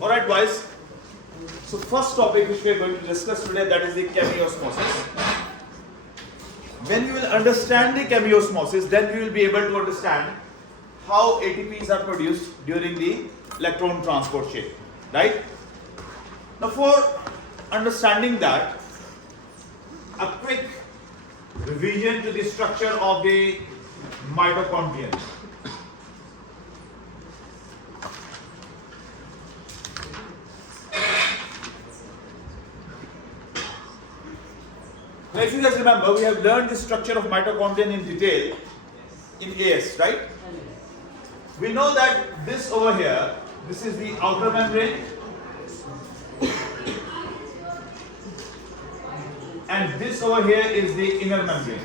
Alright boys, so first topic which we are going to discuss today, that is the chemiosmosis. When we will understand the chemiosmosis, then we will be able to understand how ATPs are produced during the electron transport chain, right? Now for understanding that, a quick revision to the structure of the mitochondrion. Now if you guys remember, we have learned the structure of mitochondrion in detail in AS, right? We know that this over here, this is the outer membrane, and this over here is the inner membrane.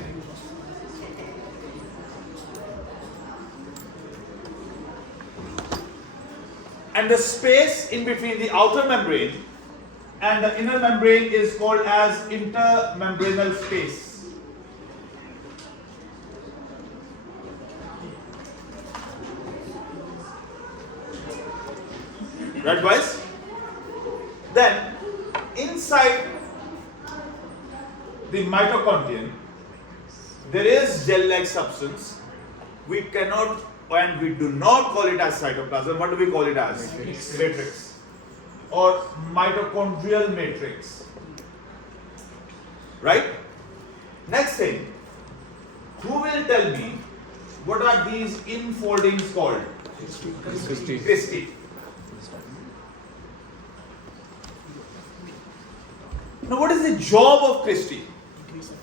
And the space in between the outer membrane and the inner membrane is called as intermembranal space. Right boys? Then inside the mitochondrion there is gel-like substance. We cannot and we do not call it as cytoplasm. What do we call it as? Matrix. Or mitochondrial matrix. Right? Next thing, who will tell me what are these infoldings called? Cristae. Now what is the job of cristae?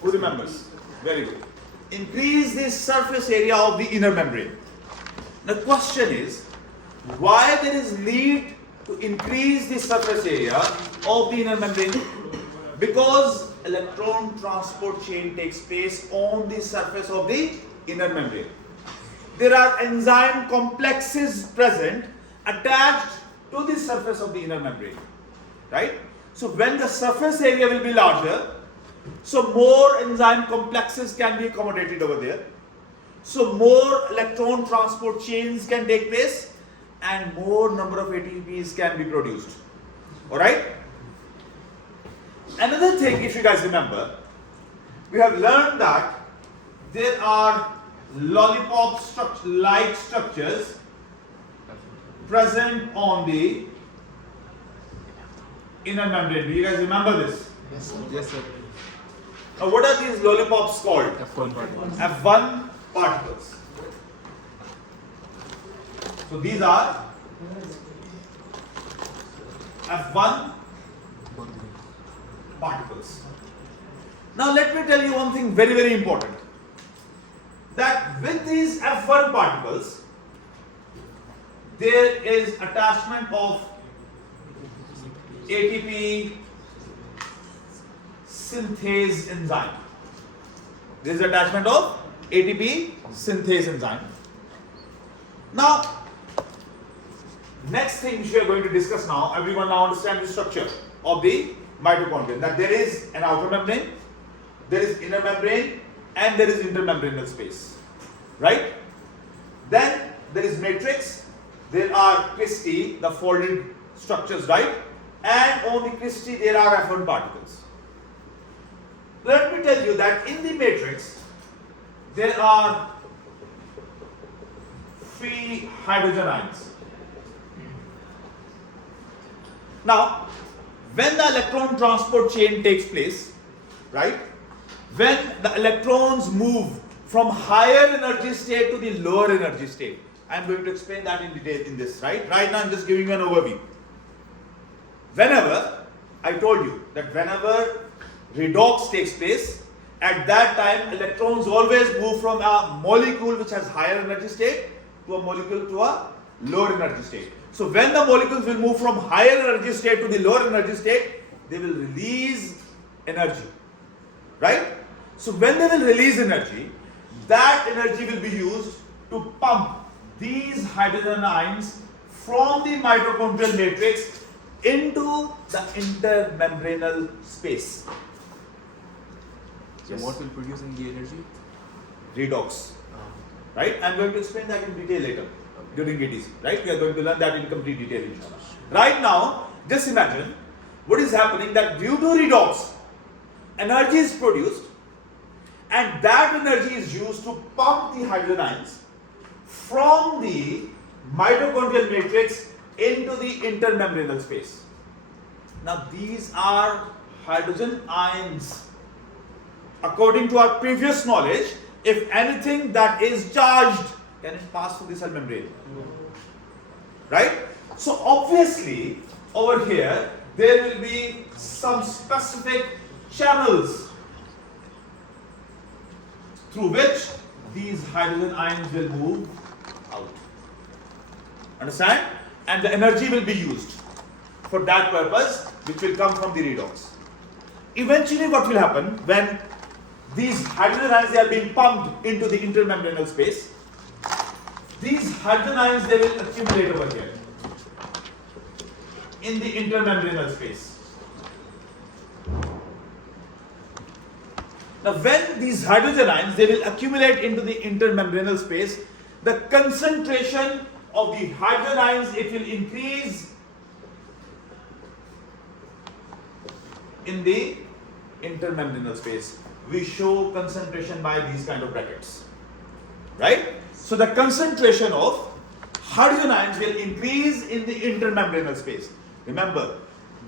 Who remembers? Very good. Increase the surface area of the inner membrane. The question is, why there is need to increase the surface area of the inner membrane? Because electron transport chain takes place on the surface of the inner membrane. There are enzyme complexes present attached to the surface of the inner membrane, right? So when the surface area will be larger, so more enzyme complexes can be accommodated over there. So more electron transport chains can take place and more number of ATPs can be produced. Alright? Another thing, if you guys remember, we have learned that there are lollipop-like structures present on the inner membrane. Do you guys remember this? Yes, sir. Yes, sir. Now what are these lollipops called? F1 particles. F1 particles. So these are F1 particles. Now let me tell you one thing very, very important. That with these F1 particles, there is attachment of ATP synthase enzyme. There is attachment of ATP synthase enzyme. Now, next thing which we are going to discuss now, everyone now understand the structure of the mitochondrion. That there is an outer membrane, there is inner membrane, and there is intermembranal space. Right? Then there is matrix, there are cristae, the folded structures, right? And on the cristae there are F1 particles. Let me tell you that in the matrix there are free hydrogen ions. Now, when the electron transport chain takes place, right? When the electrons move from higher energy state to the lower energy state, I am going to explain that in detail in this, right? Right now I am just giving you an overview. Whenever, I told you that whenever redox takes place, at that time electrons always move from a molecule which has higher energy state to a molecule to a lower energy state. So when the molecules will move from higher energy state to the lower energy state, they will release energy, right? So when they will release energy, that energy will be used to pump these hydrogen ions from the mitochondrial matrix into the intermembranal space. So what will produce in the energy? Redox. Right? I'm going to explain that in detail later. during ETC, right? We are going to learn that in complete detail, inshallah. Right now, just imagine what is happening, that due to redox, energy is produced, and that energy is used to pump the hydrogen ions from the mitochondrial matrix into the intermembranous space. Now these are hydrogen ions. According to our previous knowledge, if anything that is charged, can it pass through the cell membrane? Right? So obviously over here there will be some specific channels through which these hydrogen ions will move out. Understand? And the energy will be used for that purpose, which will come from the redox. Eventually what will happen when these hydrogen ions, they are being pumped into the intermembranous space, these hydrogen ions, they will accumulate over here in the intermembranous space. Now when these hydrogen ions, they will accumulate into the intermembranous space, the concentration of the hydrogen ions, it will increase in the intermembranous space. We show concentration by these kind of brackets, right? So the concentration of hydrogen ions will increase in the intermembranous space. Remember,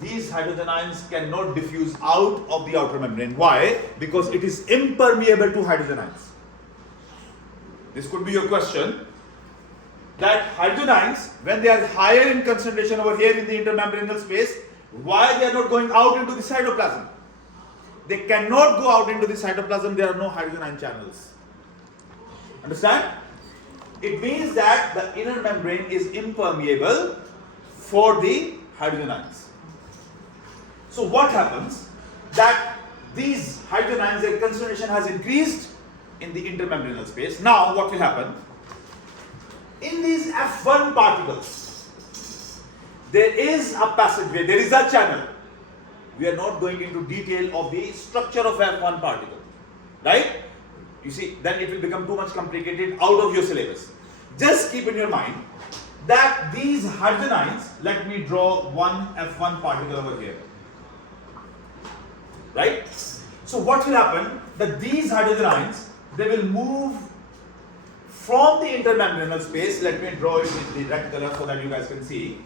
these hydrogen ions cannot diffuse out of the outer membrane. Why? Because it is impermeable to hydrogen ions. This could be your question, that hydrogen ions, when they are higher in concentration over here in the intermembranous space, why they are not going out into the cytoplasm? They cannot go out into the cytoplasm, there are no hydrogen ion channels. Understand? It means that the inner membrane is impermeable for the hydrogen ions. So what happens? That these hydrogen ions, their concentration has increased in the intermembranous space. Now what will happen? In these F1 particles, there is a passageway, there is a channel. We are not going into detail of the structure of F1 particle, right? You see, then it will become too much complicated out of your syllabus. Just keep in your mind that these hydrogen ions, let me draw one F1 particle over here, right? So what will happen, that these hydrogen ions, they will move from the intermembranous space. Let me draw it with the red color so that you guys can see.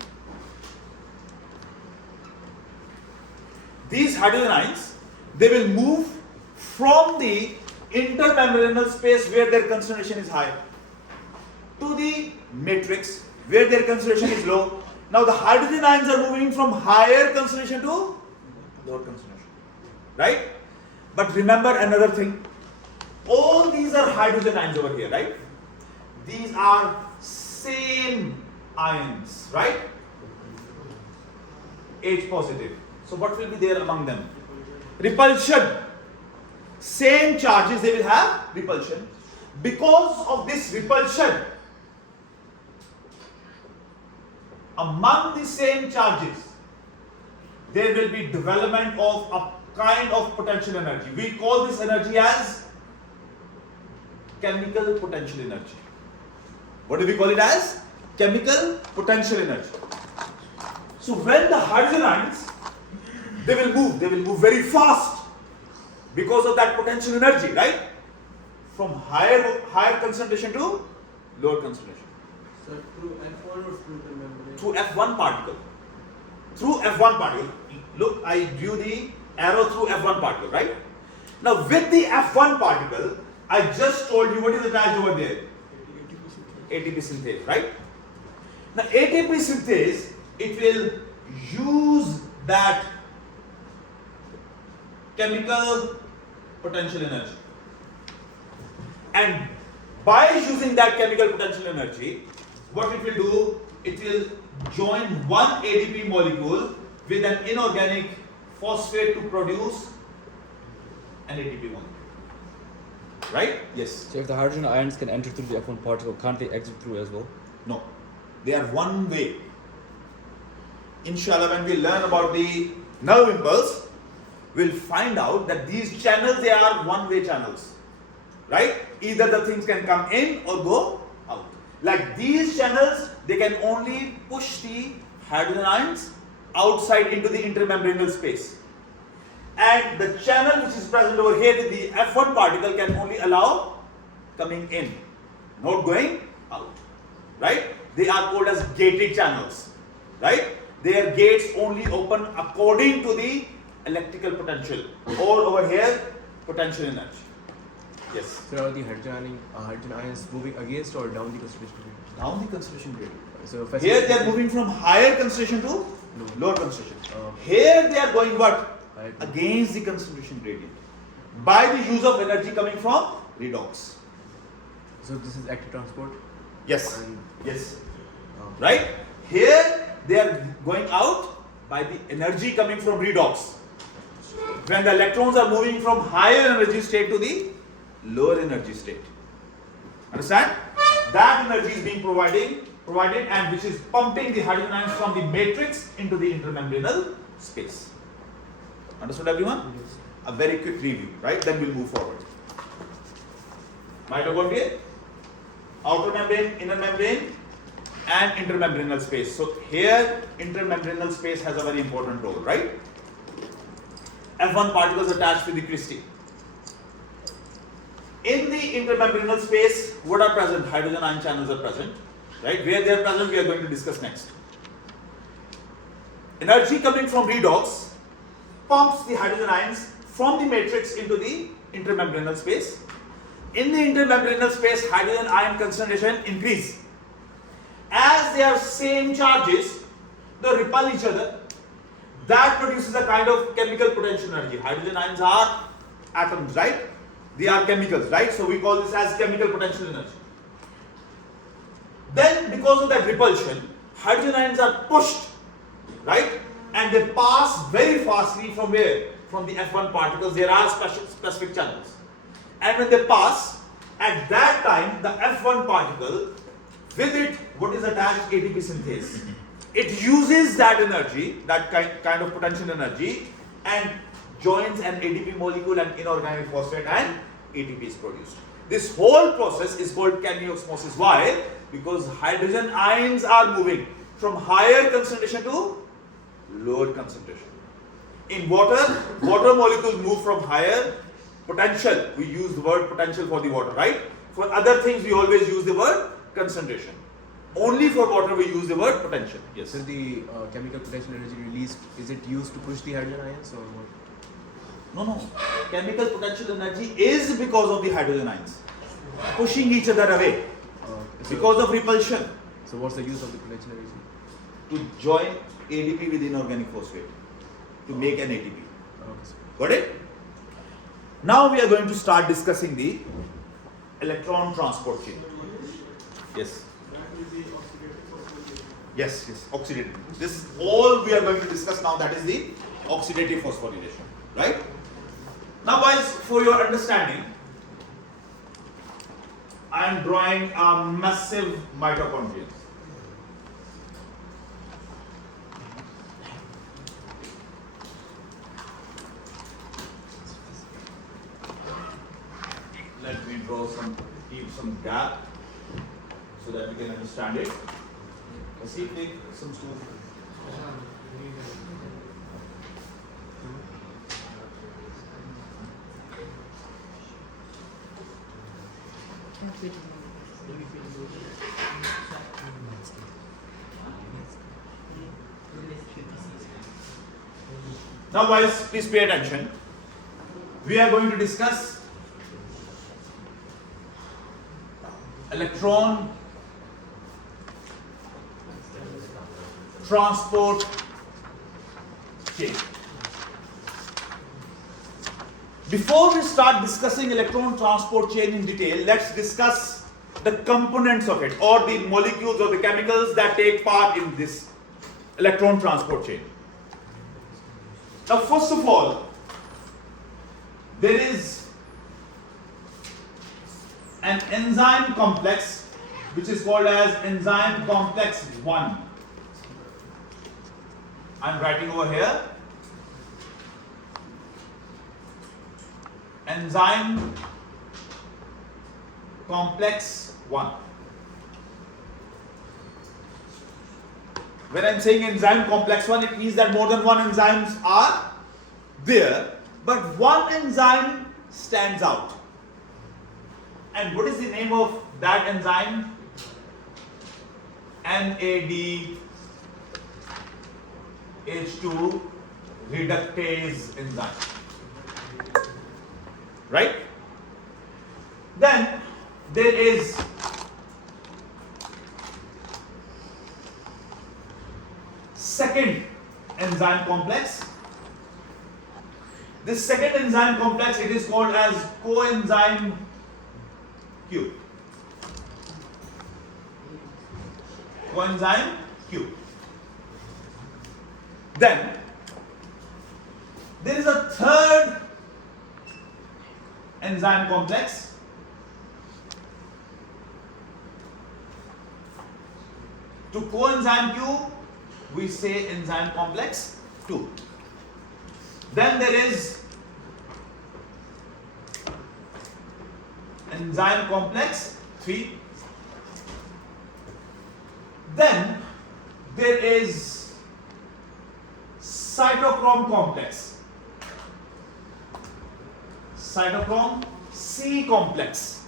These hydrogen ions, they will move from the intermembranous space where their concentration is high to the matrix where their concentration is low. Now the hydrogen ions are moving from higher concentration to lower concentration, right? But remember another thing, all these are hydrogen ions over here, right? These are same ions, right? H positive. So what will be there among them? Repulsion. Same charges, they will have repulsion. Because of this repulsion, among the same charges, there will be development of a kind of potential energy. We call this energy as chemical potential energy. What do we call it as? Chemical potential energy. So when the hydrogen ions, they will move very fast because of that potential energy, right? From higher concentration to lower concentration. So through F1 or through the membrane? Through F1 particle. Through F1 particle. Look, I drew the arrow through F1 particle, right? Now with the F1 particle, I just told you what is attached over there. ATP synthase, right? Now ATP synthase, it will use that chemical potential energy. And by using that chemical potential energy, what it will do, it will join one ADP molecule with an inorganic phosphate to produce an ATP molecule. Right? Yes. So if the hydrogen ions can enter through the F1 particle, can't they exit through as well? No. They are one way. Inshallah, when we learn about the nerve impulse, we'll find out that these channels, they are one-way channels. Right? Either the things can come in or go out. Like these channels, they can only push the hydrogen ions outside into the intermembranal space. And the channel which is present over here with the F1 particle can only allow coming in, not going out. Right? They are called as gated channels. Right? Their gates only open according to the electrical potential, or over here potential energy. Yes. So are the hydrogen ions moving against or down the concentration gradient? Down the concentration gradient. So Here they are moving from higher concentration to lower concentration. Oh. Here they are going what? Higher. Against the concentration gradient by the use of energy coming from redox. So this is active transport. Yes. And Yes. um, Right? Here they are going out by the energy coming from redox. When the electrons are moving from higher energy state to the lower energy state. Understand? That energy is being provided and which is pumping the hydrogen ions from the matrix into the intermembranal space. Understood everyone? Yes. A very quick review, right? Then we'll move forward. Mitochondria, outer membrane, inner membrane, and intermembranal space. So here intermembranal space has a very important role, right? F1 particles attached to the cristae. In the intermembranal space, what are present? Hydrogen ion channels are present, right? Where they are present, we are going to discuss next. Energy coming from redox pumps the hydrogen ions from the matrix into the intermembranal space. In the intermembranal space, hydrogen ion concentration increase. As they are same charges, they repel each other. That produces a kind of chemical potential energy. Hydrogen ions are atoms, right? They are chemicals, right? So we call this as chemical potential energy. Then because of that repulsion, hydrogen ions are pushed, right? And they pass very fastly from where? From the F1 particles. There are specific channels. And when they pass, at that time, the F1 particle, with it, what is attached? ATP synthase. It uses that energy, that kind of potential energy, and joins an ATP molecule and inorganic phosphate, and ATP is produced. This whole process is called chemiosmosis. Why? Because hydrogen ions are moving from higher concentration to lower concentration. In water, water molecules move from higher potential. We use the word potential for the water, right? For other things, we always use the word concentration. Only for water we use the word potential. Yes. So the chemical potential energy released, is it used to push the hydrogen ions or what? No. Chemical potential energy is because of the hydrogen ions pushing each other away So- because of repulsion So what's the use of the potential energy? to join ADP with inorganic phosphate to make an ATP. Okay. Got it? Now we are going to start discussing the electron transport chain. Yes. That will be oxidative phosphorylation. Yes, oxidative. This is all we are going to discuss now, that is the oxidative phosphorylation. Right? Now guys, for your understanding, I am drawing a massive mitochondria. Let me draw keep some gap so that we can understand it. Let's see, take some stool. Now guys, please pay attention. We are going to discuss electron transport chain. Before we start discussing electron transport chain in detail, let's discuss the components of it, or the molecules or the chemicals that take part in this electron transport chain. Now, first of all, there is an enzyme complex which is called as enzyme complex 1. I'm writing over here. Enzyme complex 1. When I'm saying enzyme complex 1, it means that more than one enzymes are there, but one enzyme stands out. And what is the name of that enzyme? NADH2 reductase enzyme. Right? Then there is second enzyme complex. This second enzyme complex, it is called as coenzyme Q. Coenzyme Q. Then there is a third enzyme complex. To coenzyme Q, we say enzyme complex 2. Then there is enzyme complex 3. Then there is cytochrome complex. Cytochrome C complex.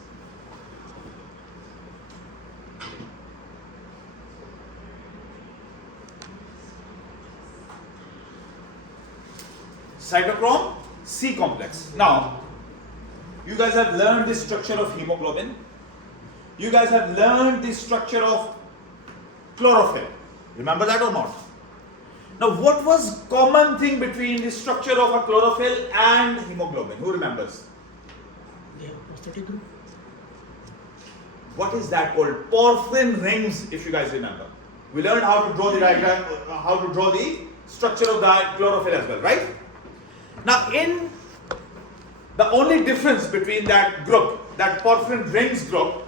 Cytochrome C complex. Now, you guys have learned the structure of hemoglobin. You guys have learned the structure of chlorophyll. Remember that or not? Now, what was common thing between the structure of a chlorophyll and hemoglobin? Who remembers? They have prosthetic group. What is that called? Porphyrin rings, if you guys remember. We learned how to draw the diagram, how to draw the structure of the chlorophyll as well, right? Now, in the only difference between that group, that porphyrin rings group,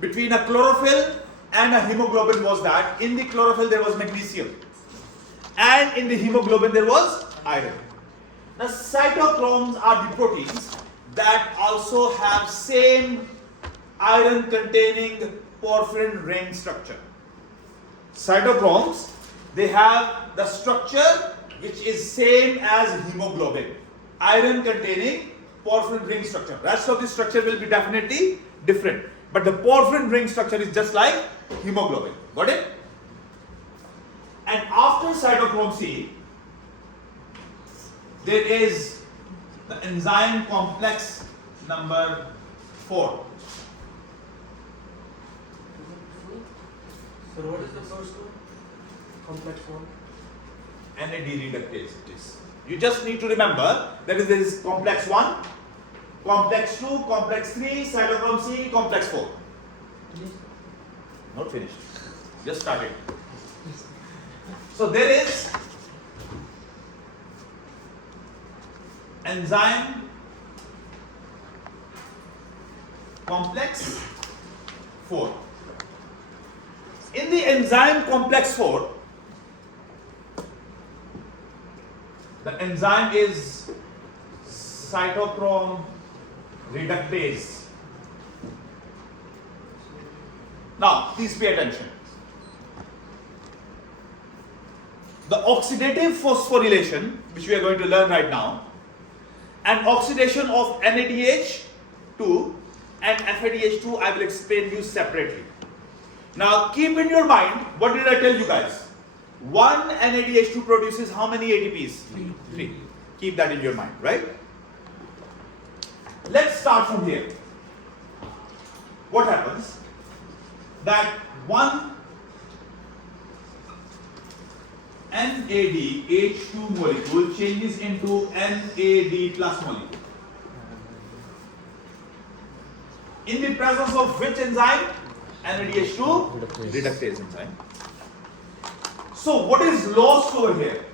between a chlorophyll and a hemoglobin was that in the chlorophyll there was magnesium and in the hemoglobin there was iron. Now, cytochromes are the proteins that also have same iron containing porphyrin ring structure. Cytochromes, they have the structure which is same as hemoglobin, iron containing porphyrin ring structure. Rest of the structure will be definitely different, but the porphyrin ring structure is just like hemoglobin. Got it? And after cytochrome C, there is the enzyme complex number 4. So what is the first one? Complex one. NAD reductase it is. You just need to remember that there is complex 1, complex 2, complex 3, cytochrome C, complex 4. Not finished. Just started. So there is enzyme complex 4. In the enzyme complex 4, the enzyme is cytochrome reductase. Now, please pay attention. The oxidative phosphorylation, which we are going to learn right now, and oxidation of NADH2 and FADH2, I will explain you separately. Now, keep in your mind, what did I tell you guys? One NADH2 produces how many ATPs? 3. Keep that in your mind, right? Let's start from here. What happens? That one NADH2 molecule changes into NAD plus molecule. In the presence of which enzyme? NADH2 reductase enzyme. So what is lost over here?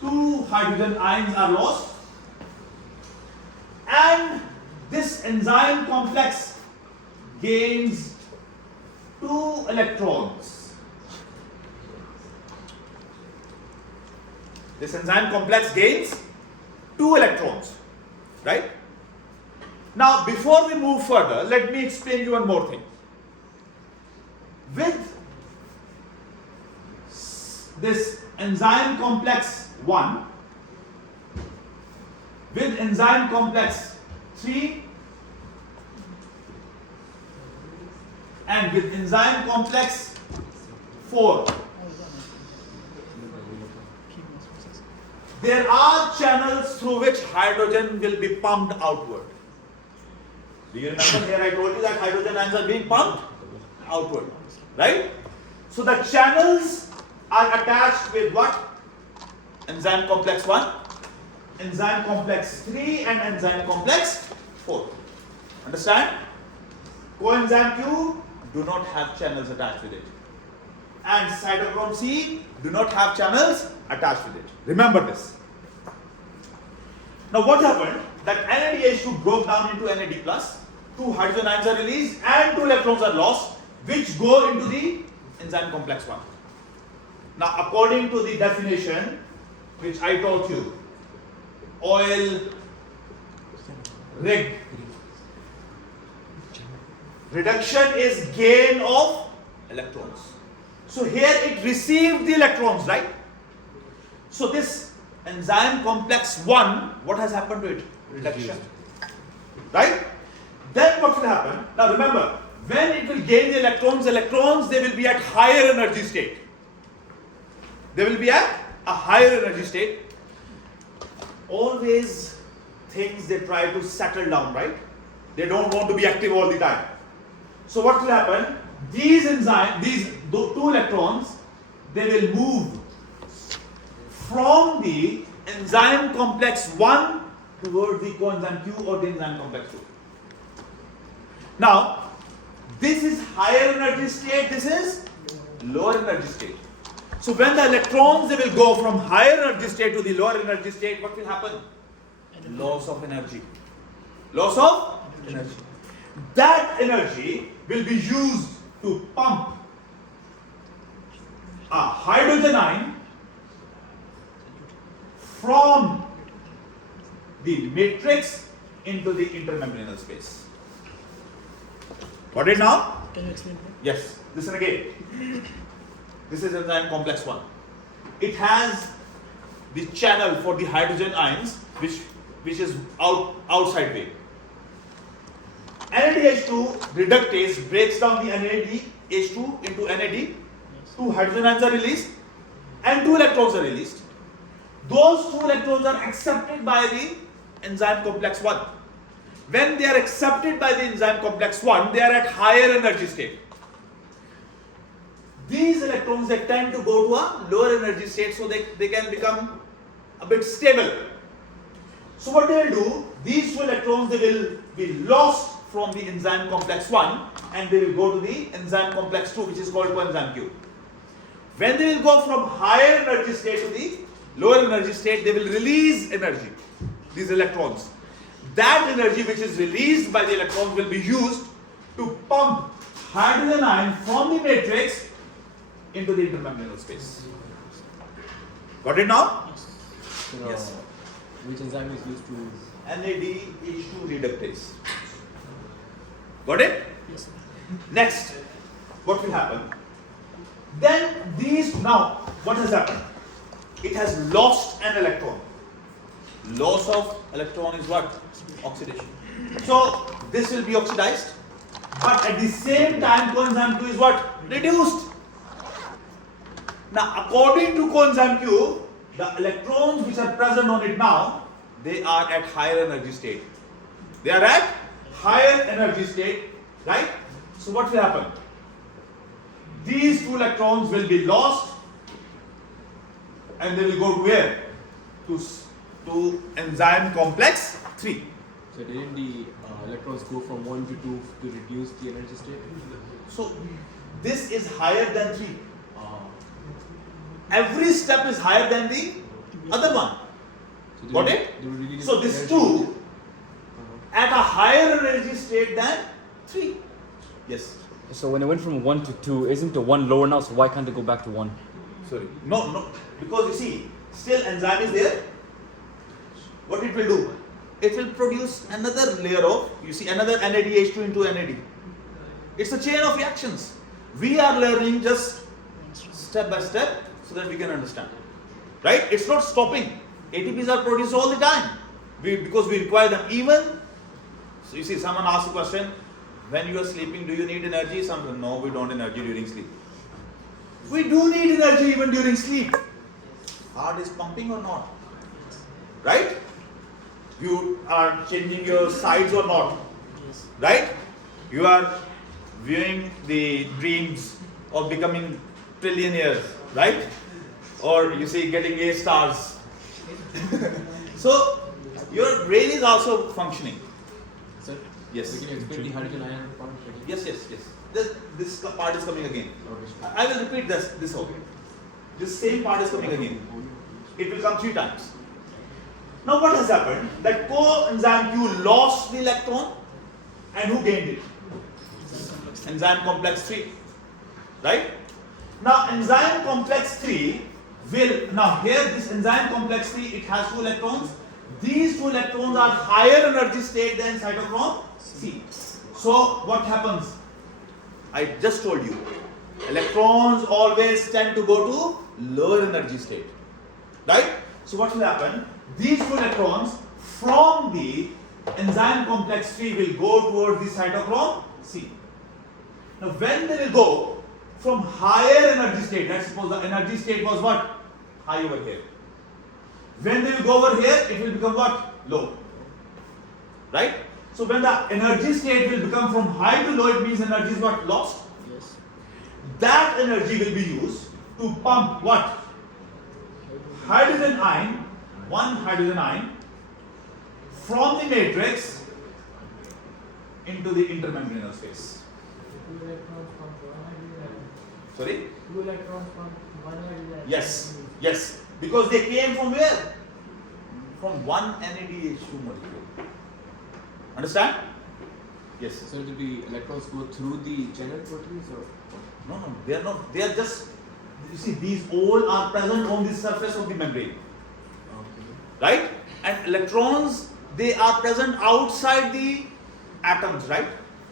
2 hydrogen ions are lost, and this enzyme complex gains 2 electrons. This enzyme complex gains 2 electrons, right? Now, before we move further, let me explain you one more thing. With enzyme complex 1 with enzyme complex 3 and with enzyme complex 4. There are channels through which hydrogen will be pumped outward. Do you remember here I told you that hydrogen ions are being pumped outward, right? So the channels are attached with what? Enzyme complex 1, enzyme complex 3 and enzyme complex 4. Understand? Coenzyme Q do not have channels attached with it. And cytochrome C do not have channels attached with it. Remember this. Now what happened? That NADH2 broke down into NAD+, 2 hydrogen ions are released and 2 electrons are lost, which go into the enzyme complex 1. Now according to the definition which I taught you, oil rig, reduction is gain of electrons. So here it received the electrons, right? So this enzyme complex 1, what has happened to it? Reduction. Right? Then what will happen? Now remember, when it will gain the electrons, they will be at higher energy state. They will be at a higher energy state. Always things they try to settle down, right? They don't want to be active all the time. So what will happen? These two electrons, they will move from the enzyme complex 1 towards the coenzyme Q or the enzyme complex 2. Now, this is higher energy state, this is lower energy state. So when the electrons, they will go from higher energy state to the lower energy state, what will happen? Loss of energy. Loss of energy. That energy will be used to pump a hydrogen ion from the matrix into the intermembranous space. Got it now? Can you explain that? Yes. Listen again. This is enzyme complex 1. It has the channel for the hydrogen ions which is outside way. NADH2 reductase breaks down the NADH2 into NAD. 2 hydrogen ions are released and 2 electrons are released. Those 2 electrons are accepted by the enzyme complex 1. When they are accepted by the enzyme complex 1, they are at higher energy state. These electrons, they tend to go to a lower energy state so they can become a bit stable. So what they will do, these 2 electrons, they will be lost from the enzyme complex 1 and they will go to the enzyme complex 2, which is called coenzyme Q. When they will go from higher energy state to the lower energy state, they will release energy, these electrons. That energy which is released by the electrons will be used to pump hydrogen ion from the matrix into the intermembranous space. Got it now? So, Yes. Which enzyme is used to? NADH2 reductase. Got it? Yes, sir. Next, what will happen? Then now, what has happened? It has lost an electron. Loss of electron is what? Oxidation. So this will be oxidized, but at the same time coenzyme Q is what? Reduced. Now according to coenzyme Q, the electrons which are present on it now, they are at higher energy state. They are at higher energy state, right? So what will happen? These 2 electrons will be lost and they will go to where? To enzyme complex 3. So didn't the electrons go from 1 to 2 to reduce the energy state? So this is higher than 3. Every step is higher than the other one. So they Got will- it? they will release So this energy. 2 at a higher energy state than 3. Yes. So when it went from 1 to 2, isn't the 1 lower now? So why can't they go back to 1? Sorry. No. Because you see, still enzyme is there. What it will do? It will produce another layer of, you see, another NADH2 into NAD. It's a chain of reactions. We are learning just step by step so that we can understand. right? It's not stopping. ATPs are produced all the time because we require them. Even, so you see, someone asked the question, when you are sleeping, do you need energy? Some no, we don't need energy during sleep. We do need energy even during sleep. Heart is pumping or not? Right? You are changing your sides or not? Yes. Right? You are viewing the dreams of becoming trillionaires, right? Or you see getting A stars. So your brain is also functioning. Sir, Yes. we can explain the hydrogen ion part. Yes. This part is coming again. Okay. I will repeat this whole. This same part is coming again. It will come 3 times. Now what has happened? That coenzyme Q lost the electron, and who gained it? Enzyme complex 3. Right? Now enzyme complex 3 will, now here this enzyme complex 3, it has 2 electrons. These 2 electrons are higher energy state than cytochrome C. So what happens? I just told you, electrons always tend to go to lower energy state. Right? So what will happen? These 2 electrons from the enzyme complex 3 will go towards the cytochrome C. Now when they will go from higher energy state, let's suppose the energy state was what? High over here. When they will go over here, it will become what? Low. Right? So when the energy state will become from high to low, it means energy is what? Lost. Yes. That energy will be used to pump what? Hydrogen ion, one hydrogen ion from the matrix into the intermembranous space. 2 electrons from one hydrogen. Sorry? 2 electrons from one hydrogen. Yes. Because they came from where? From one NADH2 molecule. Understand? Yes. So do the electrons go through the channel proteins or? No, they are not. They are just, you see, these all are present on the surface of the membrane. Okay. Right? And electrons, they are present outside the atoms, right?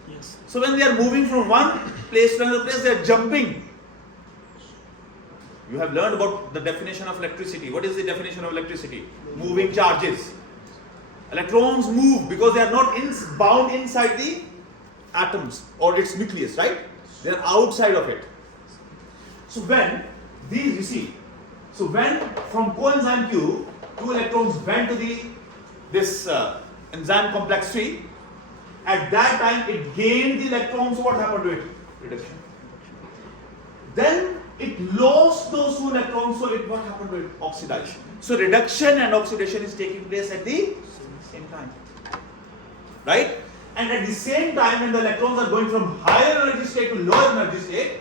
Yes. So when they are moving from one place to another place, they are jumping. You have learned about the definition of electricity. What is the definition of electricity? Moving charges. Electrons move because they are not bound inside the atoms or its nucleus, right? They are outside of it. So when these, you see, so when from coenzyme Q, 2 electrons went to this enzyme complex 3, at that time it gained the electrons. What happened to it? Reduction. Then it lost those 2 electrons, so what happened to it? Oxidation. So reduction and oxidation is taking place at the same time. Right? And at the same time, when the electrons are going from higher energy state to lower energy state,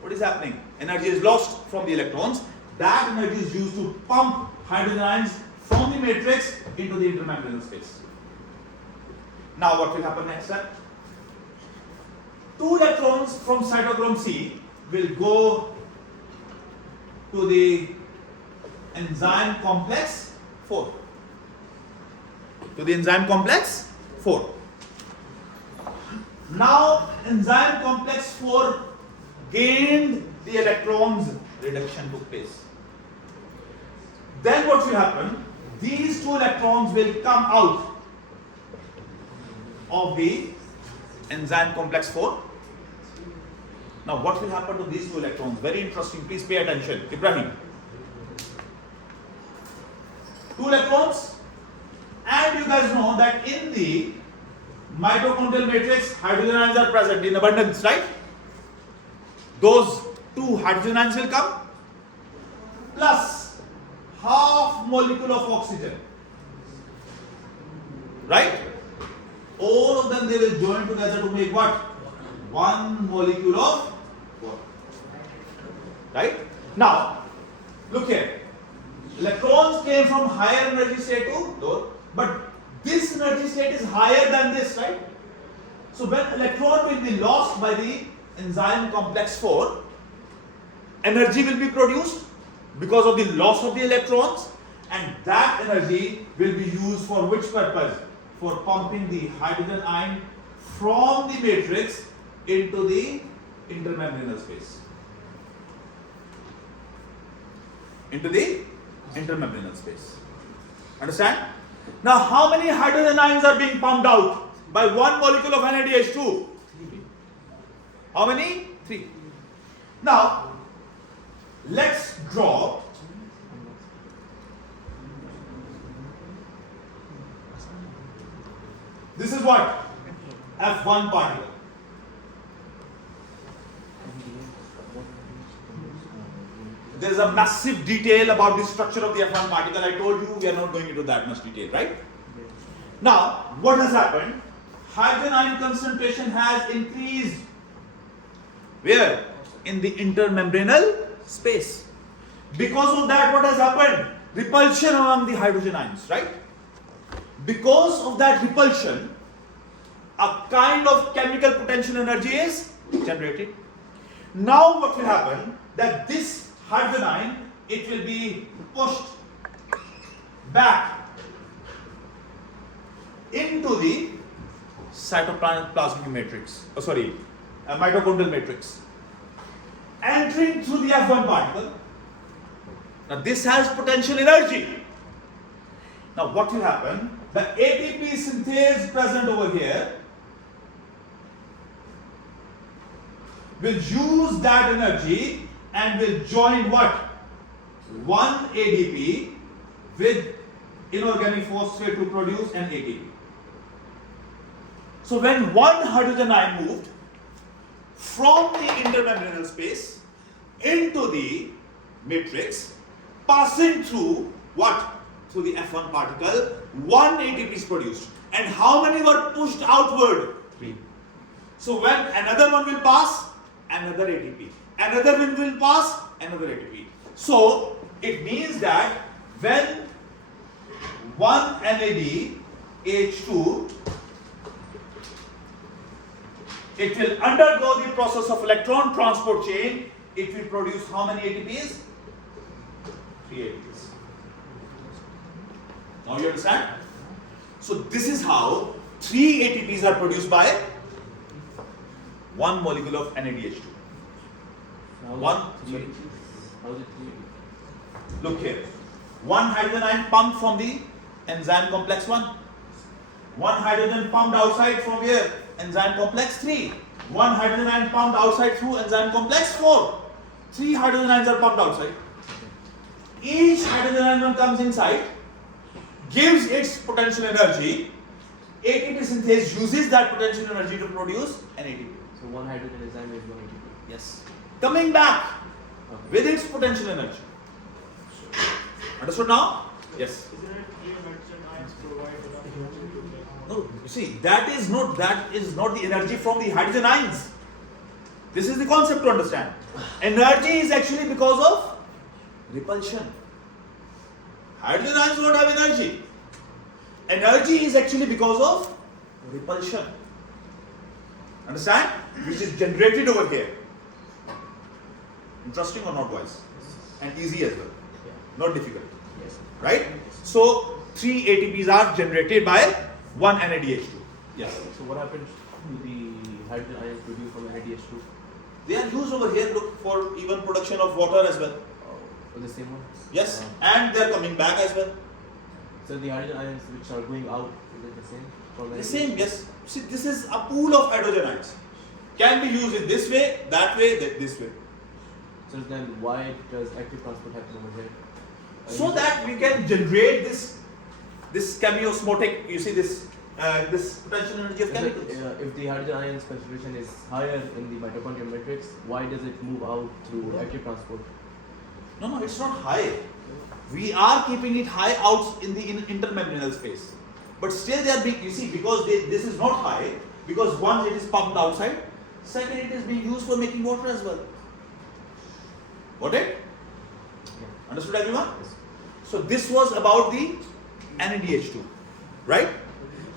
what is happening? Energy is lost from the electrons. That energy is used to pump hydrogen ions from the matrix into the intermembranous space. Now what will happen next step? 2 electrons from cytochrome C will go to the enzyme complex 4. To the enzyme complex 4. Now enzyme complex 4 gained the electrons, reduction took place. Then what will happen? These 2 electrons will come out of the enzyme complex 4. Now what will happen to these 2 electrons? Very interesting, please pay attention. Ibrahim. 2 electrons, and you guys know that in the mitochondrial matrix hydrogen ions are present in abundance, right? Those 2 hydrogen ions will come plus half molecule of oxygen, right? All of them, they will join together to make what? 1 molecule of water. Right? Now, look here. Electrons came from higher energy state to lower, but this energy state is higher than this, right? So when electron will be lost by the enzyme complex 4, energy will be produced because of the loss of the electrons, and that energy will be used for which purpose? For pumping the hydrogen ion from the matrix into the intermembranous space. Into the intermembranous space. Understand? Now, how many hydrogen ions are being pumped out by one molecule of NADH2? How many? 3. Now, let's draw this is what? F1 particle. There is a massive detail about the structure of the F1 particle. I told you we are not going into that much detail, right? Now, what has happened? Hydrogen ion concentration has increased. Where? In the intermembranal space. Because of that, what has happened? Repulsion among the hydrogen ions, right? Because of that repulsion, a kind of chemical potential energy is generated. Now what will happen? That this hydrogen ion, it will be pushed back into the cytoplasmic matrix, mitochondrial matrix, entering through the F1 particle. Now this has potential energy. Now what will happen? The ATP synthase present over here will use that energy and will join what? One ADP with inorganic phosphate to produce an ATP. So when one hydrogen ion moved from the intermembranal space into the matrix, passing through what? Through the F1 particle, one ATP is produced. And how many were pushed outward? 3. So when another one will pass, another ATP. Another one will pass, another ATP. So it means that when one NADH2, it will undergo the process of electron transport chain, it will produce how many ATPs? 3 ATPs. Now you understand? So this is how 3 ATPs are produced by one molecule of NADH2. Look here. One hydrogen ion pumped from the enzyme complex 1. One hydrogen pumped outside from where? Enzyme complex 3. One hydrogen ion pumped outside through enzyme complex 4. 3 hydrogen ions are pumped outside. Each hydrogen ion when comes inside, gives its potential energy. ATP synthase uses that potential energy to produce an ATP. So one hydrogen enzyme is one ATP. Yes. Coming back with its potential energy. Understood now? Yes. Isn't it 3 hydrogen ions provide enough energy to make? No, you see, that is not the energy from the hydrogen ions. This is the concept to understand. Energy is actually because of repulsion. Hydrogen ions don't have energy. Energy is actually because of repulsion. Understand? Which is generated over here. Interesting or not, guys? And easy as well. Not difficult. Yes. Right? So 3 ATPs are generated by one NADH2. Yes. So what happens to the hydrogen ions produced from NADH2? They are used over here, look, for even production of water as well. For the same one? Yes. And they are coming back as well. So the hydrogen ions which are going out, is it the same? The same, yes. See, this is a pool of hydrogen ions. Can be used in this way, that way, this way. So then why does active transport happen over here? So that we can generate this chemiosmotic, you see this potential energy of chemicals. If the hydrogen ions concentration is higher in the mitochondrial matrix, why does it move out through active transport? No, it's not high. We are keeping it high out in the intermembranal space. But still they are being, you see, because this is not high, because once it is pumped outside, second it is being used for making water as well. Got it? Yeah. Understood everyone? Yes. So this was about the NADH2, right?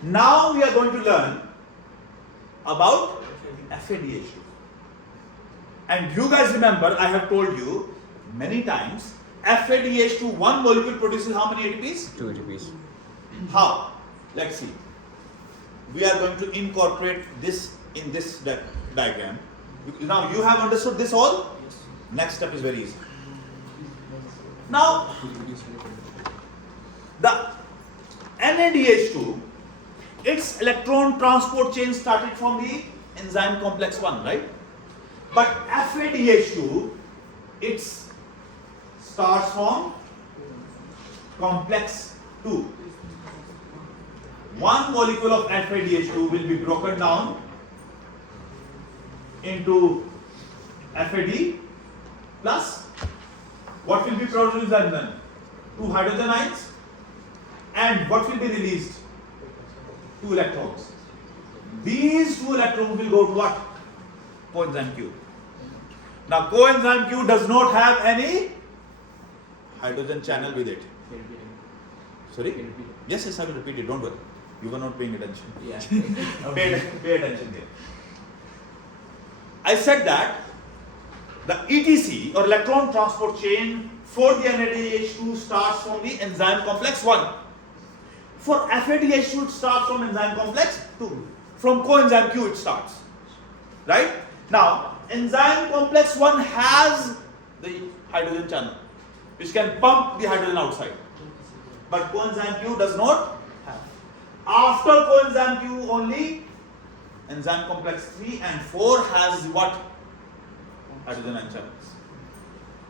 Now we are going to learn about FADH2. And you guys remember, I have told you many times, FADH2, one molecule produces how many ATPs? 2 ATPs. How? Let's see. We are going to incorporate this in this diagram. Now you have understood this all? Yes. Next step is very easy. Now, the NADH2, its electron transport chain started from the enzyme complex 1, right? But FADH2, it starts from complex 2. One molecule of FADH2 will be broken down into FAD plus what will be produced then? 2 hydrogen ions, and what will be released? 2 electrons. These 2 electrons will go to what? Coenzyme Q. Now coenzyme Q does not have any hydrogen channel with it. Sorry? Yes, I will repeat it, don't worry. You were not paying attention. Yeah. Pay attention here. I said that the ETC or electron transport chain for the NADH2 starts from the enzyme complex 1. For FADH2 it starts from enzyme complex 2. From coenzyme Q it starts. Right? Now, enzyme complex 1 has the hydrogen channel which can pump the hydrogen outside. But coenzyme Q does not have. After coenzyme Q only enzyme complex 3 and 4 has what? Hydrogen ion channels.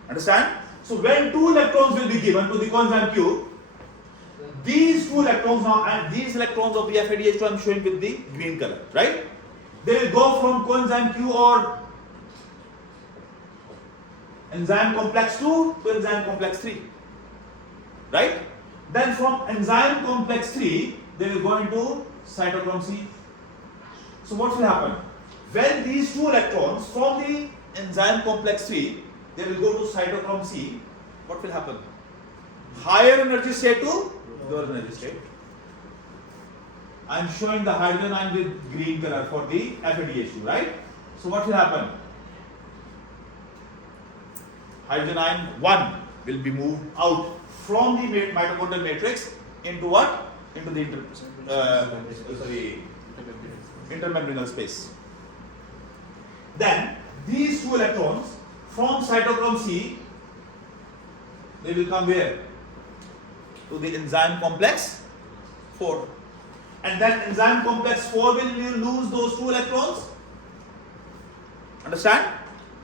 Understand? So when 2 electrons will be given to the coenzyme Q, these 2 electrons now, and these electrons of the FADH2 I am showing with the green color, right? They will go from coenzyme Q or enzyme complex 2 to enzyme complex 3, right? Then from enzyme complex 3, they will go into cytochrome C. So what will happen? When these 2 electrons from the enzyme complex 3, they will go to cytochrome C, what will happen? Higher energy state to lower energy state. I am showing the hydrogen ion with green color for the FADH2, right? So what will happen? Hydrogen ion 1 will be moved out from the mitochondrial matrix into what? Into the intermembranous space. Then these 2 electrons from cytochrome C, they will come where? To the enzyme complex 4. And then enzyme complex 4 will lose those 2 electrons. Understand?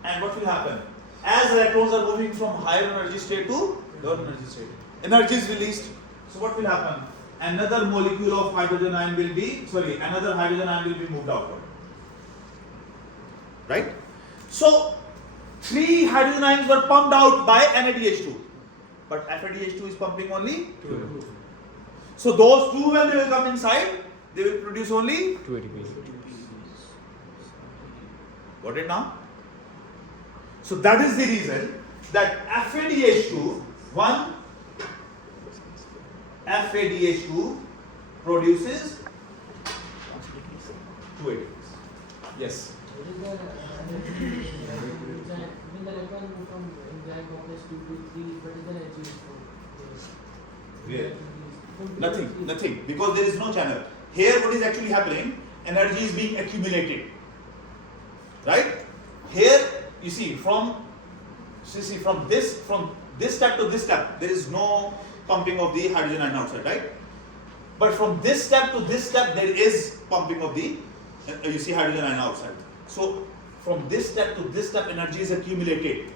And what will happen? As electrons are moving from higher energy state to lower energy state, energy is released. So what will happen? Another molecule of hydrogen ion will be, another hydrogen ion will be moved outward. Right? So 3 hydrogen ions were pumped out by NADH2. But FADH2 is pumping only 2. So those 2, when they will come inside, they will produce only 2 ATP. Got it now? So that is the reason that FADH2 produces 2 ATPs. Yes. Where? Nothing, because there is no channel. Here what is actually happening? Energy is being accumulated. Right? Here you see from this step to this step, there is no pumping of the hydrogen ion outside, right? But from this step to this step, there is pumping of the hydrogen ion outside. So from this step to this step, energy is accumulated,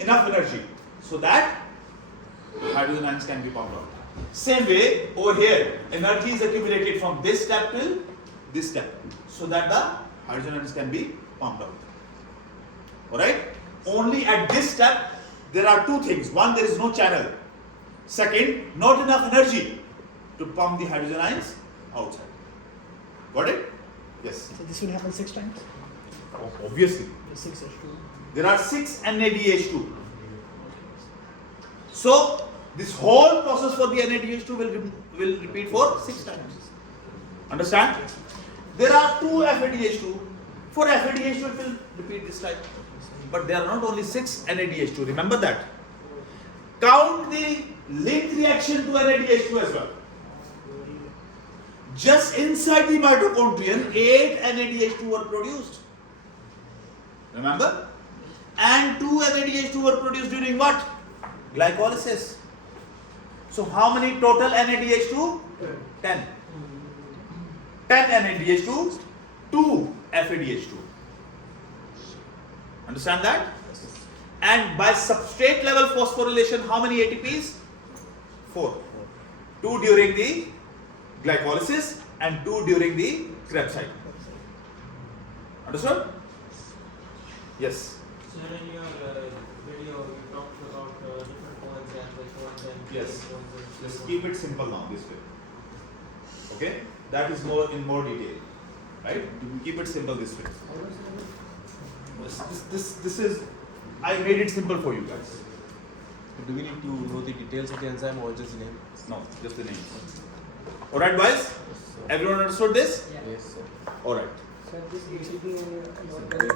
enough energy, so that hydrogen ions can be pumped out. Same way over here, energy is accumulated from this step till this step, so that the hydrogen ions can be pumped out. Alright? Only at this step, there are 2 things. One, there is no channel. Second, not enough energy to pump the hydrogen ions outside. Got it? Yes. So this will happen 6 times? Obviously. The 6 H2. There are 6 NADH2. So, this whole process for the NADH2 will repeat for 6 times. Understand? There are 2 FADH2. For FADH2 it will repeat this time. But there are not only 6 NADH2. Remember that. Count the link reaction to NADH2 as well. Just inside the mitochondrion, 8 NADH2 were produced. Remember? And 2 NADH2 were produced during what? Glycolysis. So how many total NADH2? 10. 10 NADH2, 2 FADH2. Understand that? And by substrate level phosphorylation, how many ATPs? 4. 2 during the glycolysis and 2 during the Krebs cycle. Understood? Yes. So in your video, you talked about different points and which ones and Yes. which ones and Just which keep it simple now this way. Okay? That is more in more detail. Right? Keep it simple this way. This is, I made it simple for you guys. Do we need to know the details of the enzyme or just the name? No, just the names. Alright boys? Everyone understood this? Yes, sir. Alright. Sir, this ATP